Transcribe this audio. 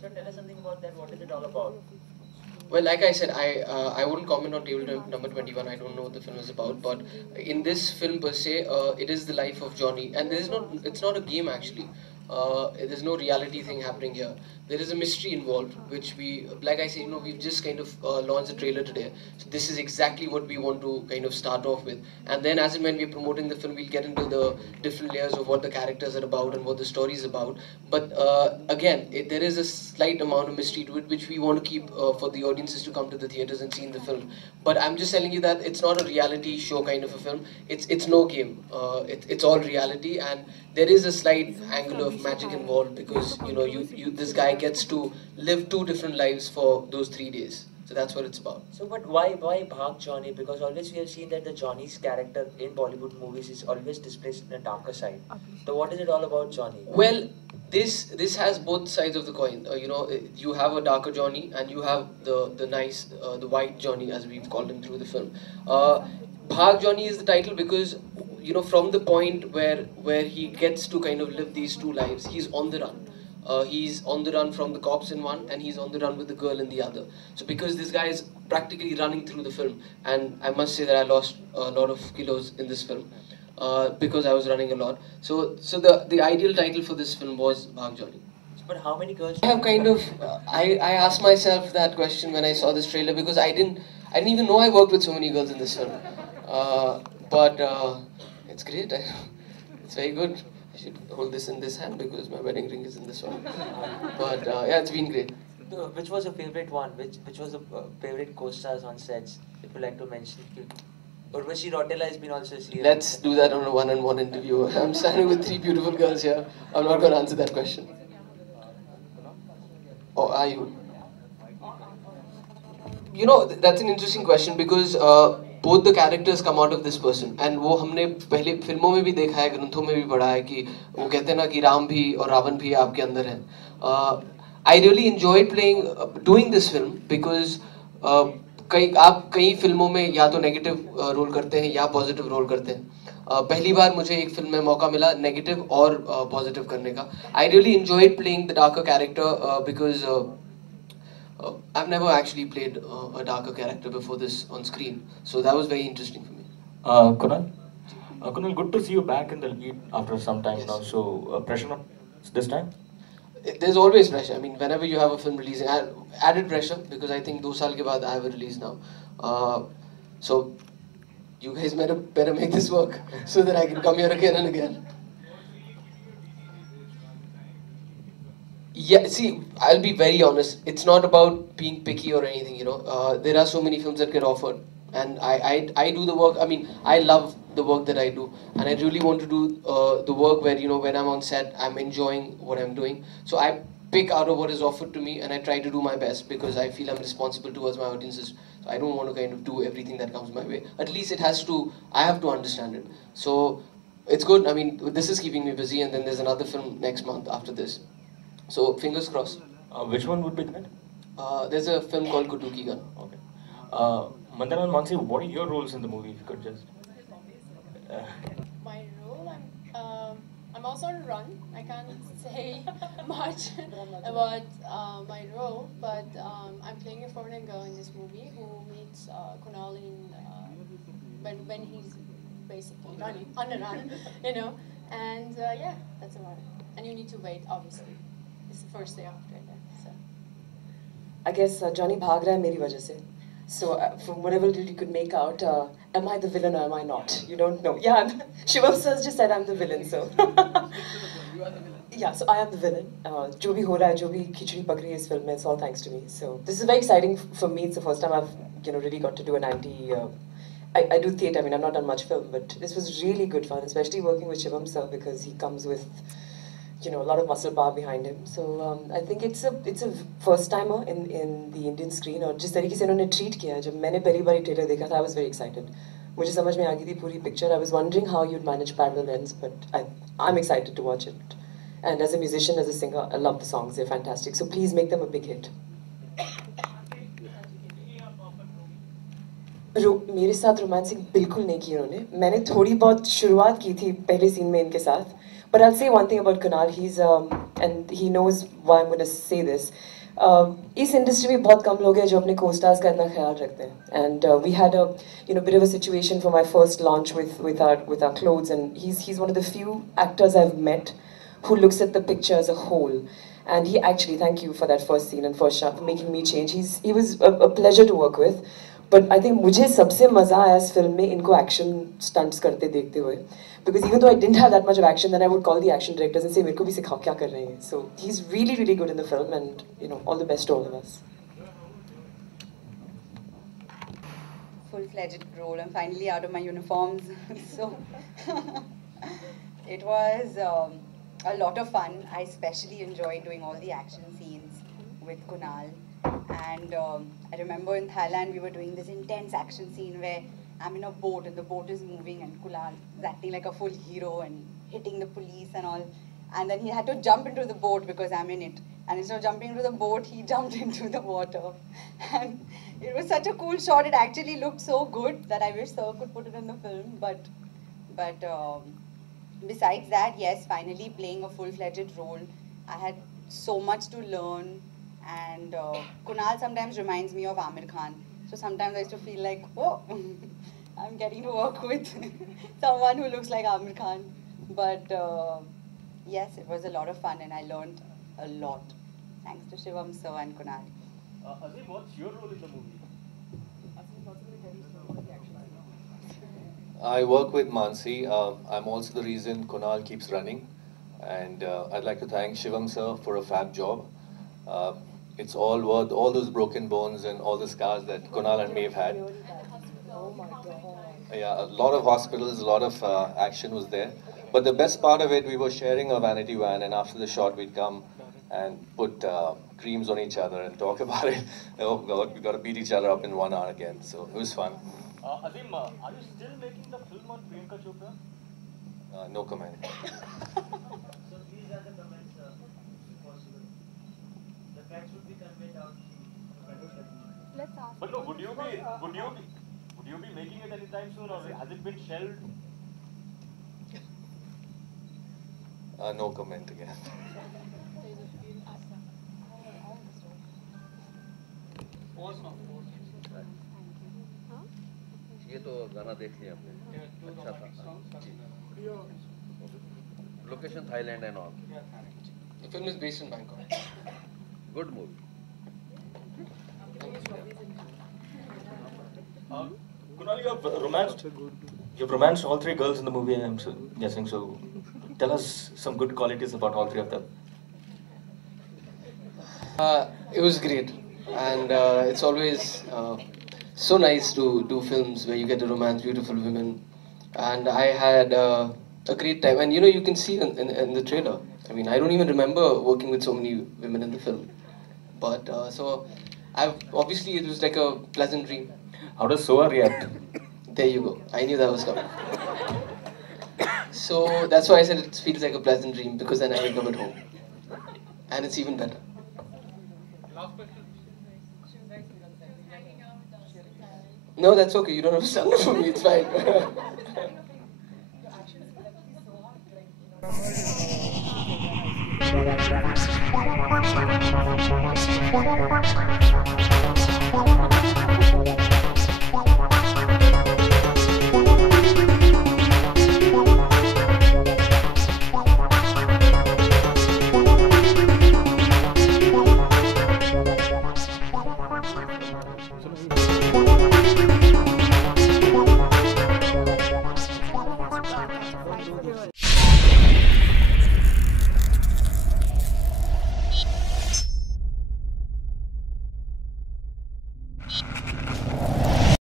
So tell us something about that. What is it all about? Well, like I said, I wouldn't comment on table number 21. I don't know what the film is about, but in this film per se, it is the life of Johnny, and there's not. It's not a game actually. There's no reality thing happening here. There is a mystery involved, which we, like I said, we've just kind of launched the trailer today. So this is exactly what we want to kind of start off with, and then as and when we're promoting the film, we'll get into the different layers of what the characters are about and what the story is about. But again, there is a slight amount of mystery to it, which we want to keep for the audiences to come to the theaters and see in the film. But I'm just telling you that it's not a reality show kind of a film. It's no game. It's all reality, and there is a slight angle of magic involved because you this guy gets to live two different lives for those 3 days. So that's what it's about. So, but why Bhag Johnny? Because always we have seen that the Johnny's character in Bollywood movies is always displayed in a darker side. So, what is it all about Johnny? Well, this has both sides of the coin. You have a darker Johnny, and you have the nice, the white Johnny, as we've called him through the film. Bhag Johnny is the title because from the point where he gets to kind of live these two lives, he's on the run. He's on the run from the cops in one, and he's on the run with the girl in the other. So because this guy is practically running through the film, and I must say that I lost a lot of kilos in this film because I was running a lot. So the ideal title for this film was Bhag Johnny. But how many girls? I have kind of I asked myself that question when I saw this trailer because I didn't even know I worked with so many girls in this film. But it's great. It's very good. I should hold this in this hand because my wedding ring is in this one. But yeah, it's been great. Which was your favorite one? Which was the favorite co-stars on sets? If you like to mention. Urvashi Rotela has been also here. Let's do that on a one-on-one interview. I'm standing with three beautiful girls here. I'm not going to answer that question. Or are you? That's an interesting question because both the characters come out of this person, and वो हमने पहले फिल्मों में भी देखा है, ग्रंथों में भी पढ़ा है कि वो कहते हैं ना कि राम भी और रावण भी आपके अंदर हैं. I really enjoyed doing this film because आप कई फिल्मों में या तो नेगेटिव रोल करते हैं या पॉजिटिव रोल करते हैं. पहली बार मुझे एक फिल्म में मौका मिला नेगेटिव और पॉजिटिव करने का. I really enjoyed playing the darker character because I've never actually played a darker character before this on screen, so that was very interesting for me. Kunal? Kunal, good to see you back in the lead after some time now. So, pressure not this time? There's always pressure. I mean, whenever you have a film releasing, added pressure because I think 2 saal ke baad I have a release now. So, you guys better make this work so that I can come here again and again. Yeah, see, I'll be very honest. It's not about being picky or anything, there are so many films that get offered, and I do the work. I mean, I love the work that I do, and I really want to do the work where, when I'm on set, I'm enjoying what I'm doing. So I pick out of what is offered to me, and I try to do my best because I feel I'm responsible towards my audiences. So I don't want to kind of do everything that comes my way. At least I have to understand it. So it's good. I mean, this is keeping me busy, and then there's another film next month after this. So fingers crossed. Which one would be that? There's a film called Kutuki Gun. Okay. Mandana and Mansi, what are your roles in the movie? If you could just. My role, I'm also on run. I can't say much about my role, but I'm playing a foreign girl in this movie who meets Kunal when he's basically running on a run, and yeah, that's about it. And you need to wait, obviously. It's the first day after that, so. I guess Johnny bhag raha hai meri wajah se. So from whatever little you could make out, am I the villain or am I not? You don't know. Yeah, Shivam sir just said I'm the villain, so. Yeah, so I am the villain. Jo bhi ho raha hai, jo bhi khichdi pak rahi hai is film mein, it's all thanks to me. So this is very exciting for me. It's the first time I've really got to do an anti. I do theatre. I mean, I've not done much film, but this was really good fun, especially working with Shivam sir because he comes with a lot of muscle power behind him. So I think it's a first timer in the Indian screen. और जिस तरीके से इन्होंने treat किया है, जब मैंने पहली बार trailer देखा था, I was very excited. मुझे समझ में आ गई थी पूरी picture. I was wondering how you'd manage parallel lens, but I'm excited to watch it. And as a musician, as a singer, I love the songs. They're fantastic. So please make them a big hit. मेरे साथ romancing बिल्कुल नहीं की उन्होंने. मैंने थोड़ी बहुत शुरुआत की थी पहले सीन में इनके साथ. But I'll say one thing about Kunal. He's and he knows why I'm going to say this. इस इंडस्ट्री में बहुत कम लोग हैं जो अपने co-stars का इतना ख्याल रखते हैं. And we had a bit of a situation for my first launch with our clothes, and he's one of the few actors I've met who looks at the picture as a whole. And he actually, thank you for that first scene and first shot for making me change. He was a pleasure to work with. But I think मुझे सबसे मजा आया इस film में इनको action stunts करते देखते हुए. Because even though I didn't have that much of action, then I would call the action directors and say मेरे को भी सिखाओ क्या कर रहे हैं. So he's really really good in the film, and all the best to all of us. Full-fledged role. I'm finally out of my uniforms, so it was a lot of fun. I especially enjoyed doing all the action scenes with Kunal. And I remember in Thailand we were doing this intense action scene where I'm in a boat and the boat is moving and Kunal is acting like a full hero and hitting the police and all. And then he had to jump into the boat because I'm in it. And instead of jumping into the boat, he jumped into the water. And it was such a cool shot. It actually looked so good that I wish Sir could put it in the film. But besides that, yes, finally playing a full-fledged role. I had so much to learn. And Kunal sometimes reminds me of Aamir Khan. So sometimes I used to feel like, oh, I'm getting to work with someone who looks like Aamir Khan. But yes, it was a lot of fun and I learned a lot. Thanks to Shivam Sir and Kunal. Azim, what's your role in the movie? I work with Mansi. I'm also the reason Kunal keeps running. And I'd like to thank Shivam Sir for a fab job. It's all worth all those broken bones and all the scars that Kunal and me have had. Yeah, a lot of hospitals, a lot of action was there. But the best part of it, we were sharing a vanity van, and after the shot, we'd come and put creams on each other and talk about it. Oh God, we got to beat each other up in 1 hour again. So it was fun. Azim, are you still making the film on Priyanka Chopra? No comment. So these are the comments, if possible. The facts would be conveyed out to Let's ask. But no, would you be making it anytime soon, or has it been shelved? No comment again. ये तो गाना देख लिया हमने अच्छा था location Thailand and all The film is based in Bangkok. Good movie Kunal, you've romanced all three girls in the movie, I'm guessing. So, tell us some good qualities about all three of them. It was great, and it's always so nice to do films where you get to romance beautiful women. And I had a great time, and you can see in the trailer. I mean, I don't even remember working with so many women in the film, but obviously it was like a pleasant dream. How does Soa react? There you go. I knew that was coming. So that's why I said it feels like a pleasant dream, because then I wake up at home, and it's even better. No, that's okay. You don't have to stand up for me. It's fine.